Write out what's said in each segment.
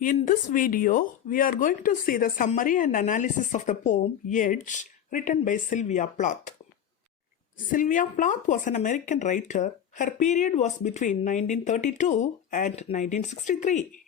In this video, we are going to see the summary and analysis of the poem Edge, written by Sylvia Plath. Sylvia Plath was an American writer. Her period was between 1932 and 1963.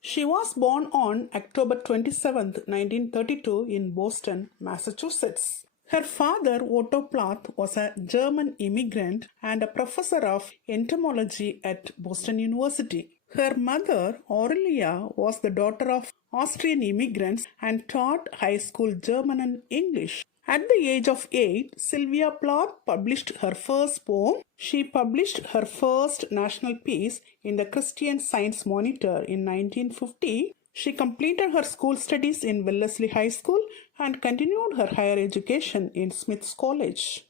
She was born on October 27, 1932 in Boston, Massachusetts. Her father, Otto Plath, was a German immigrant and a professor of entomology at Boston University. Her mother, Aurelia, was the daughter of Austrian immigrants and taught high school German and English. At the age of 8, Sylvia Plath published her first poem. She published her first national piece in the Christian Science Monitor in 1950. She completed her school studies in Wellesley High School and continued her higher education in Smith's College.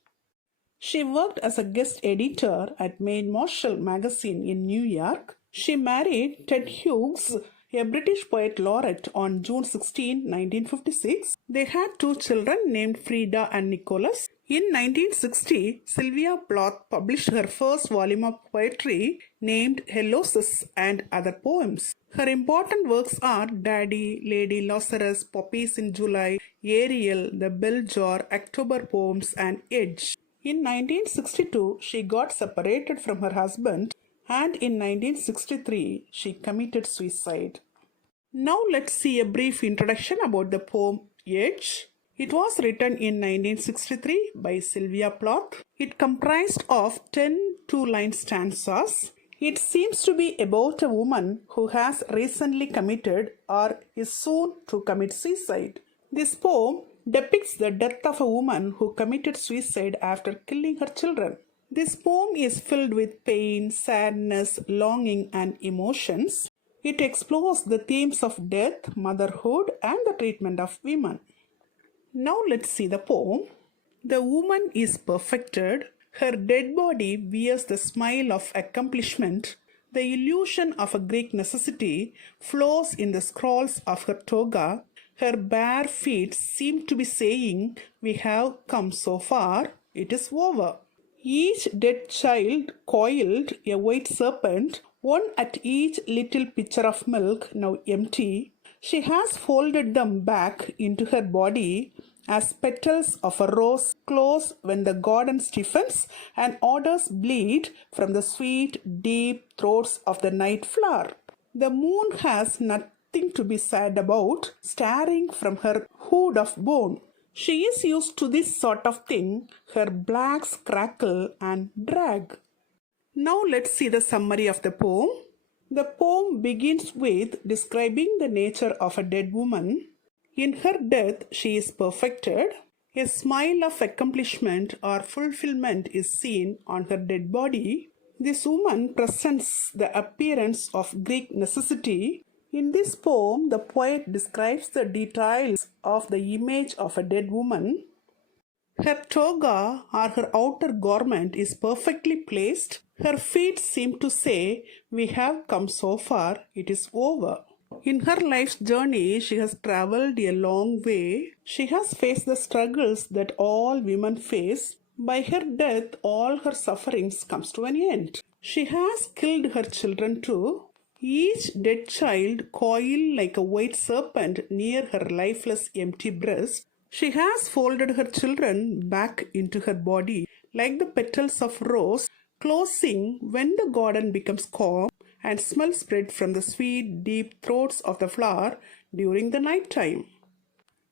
She worked as a guest editor at Main Marshall magazine in New York. She married Ted Hughes, a British poet laureate, on June 16, 1956. They had 2 children named Frida and Nicholas. In 1960, Sylvia Plath published her first volume of poetry named Hellosis and Other Poems. Her important works are Daddy, Lady Lazarus, Poppies in July, Ariel, The Bell Jar, October Poems, and Edge. In 1962, she got separated from her husband, and in 1963, she committed suicide. Now let's see a brief introduction about the poem Edge. It was written in 1963 by Sylvia Plath. It comprised of 10 two-line stanzas. It seems to be about a woman who has recently committed or is soon to commit suicide. This poem depicts the death of a woman who committed suicide after killing her children. This poem is filled with pain, sadness, longing, and emotions. It explores the themes of death, motherhood, and the treatment of women. Now let's see the poem. The woman is perfected. Her dead body wears the smile of accomplishment. The illusion of a Greek necessity flows in the scrolls of her toga. Her bare feet seem to be saying, "We have come so far, it is over." Each dead child coiled a white serpent, one at each little pitcher of milk, now empty. She has folded them back into her body as petals of a rose close when the garden stiffens and odors bleed from the sweet, deep throats of the night flower. The moon has nothing to be sad about, staring from her hood of bone. She is used to this sort of thing. Her blacks crackle and drag. Now let's see the summary of the poem. The poem begins with describing the nature of a dead woman. In her death, she is perfected. A smile of accomplishment or fulfillment is seen on her dead body. This woman presents the appearance of Greek necessity. In this poem, the poet describes the details of the image of a dead woman. Her toga or her outer garment is perfectly placed. Her feet seem to say, "We have come so far, it is over." In her life's journey, she has traveled a long way. She has faced the struggles that all women face. By her death, all her sufferings comes to an end. She has killed her children too. Each dead child coiled like a white serpent near her lifeless empty breast. She has folded her children back into her body like the petals of rose, closing when the garden becomes calm and smell spread from the sweet, deep throats of the flower during the night time.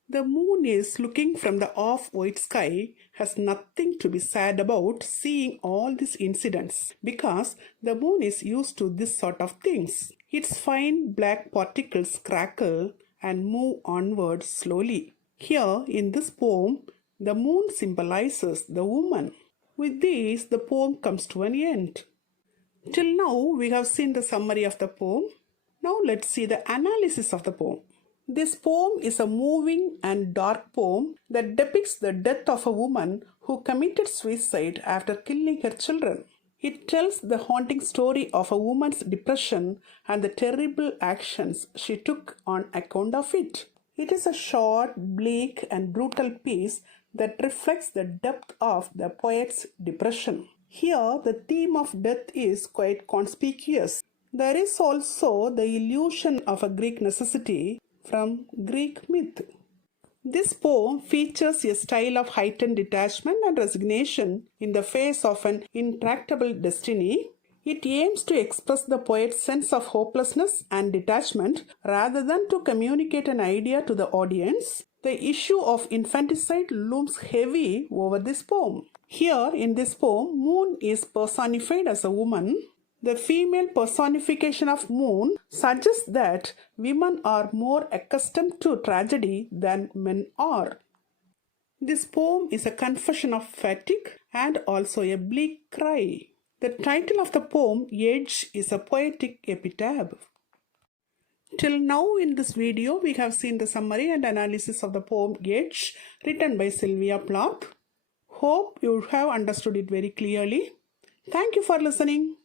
The moon is looking from the off-white sky, has nothing to be sad about seeing all these incidents because the moon is used to this sort of things. Its fine black particles crackle and move onward slowly. Here in this poem, the moon symbolizes the woman. With this, the poem comes to an end. Till now, we have seen the summary of the poem. Now let's see the analysis of the poem. This poem is a moving and dark poem that depicts the death of a woman who committed suicide after killing her children. It tells the haunting story of a woman's depression and the terrible actions she took on account of it. It is a short, bleak, and brutal piece that reflects the depth of the poet's depression. Here, the theme of death is quite conspicuous. There is also the illusion of a Greek necessity from Greek myth. This poem features a style of heightened detachment and resignation in the face of an intractable destiny. It aims to express the poet's sense of hopelessness and detachment rather than to communicate an idea to the audience. The issue of infanticide looms heavy over this poem. Here in this poem, Moon is personified as a woman. The female personification of Moon suggests that women are more accustomed to tragedy than men are. This poem is a confession of fatigue and also a bleak cry. The title of the poem, Edge, is a poetic epitaph. Till now in this video, we have seen the summary and analysis of the poem Edge, written by Sylvia Plath. Hope you have understood it very clearly. Thank you for listening.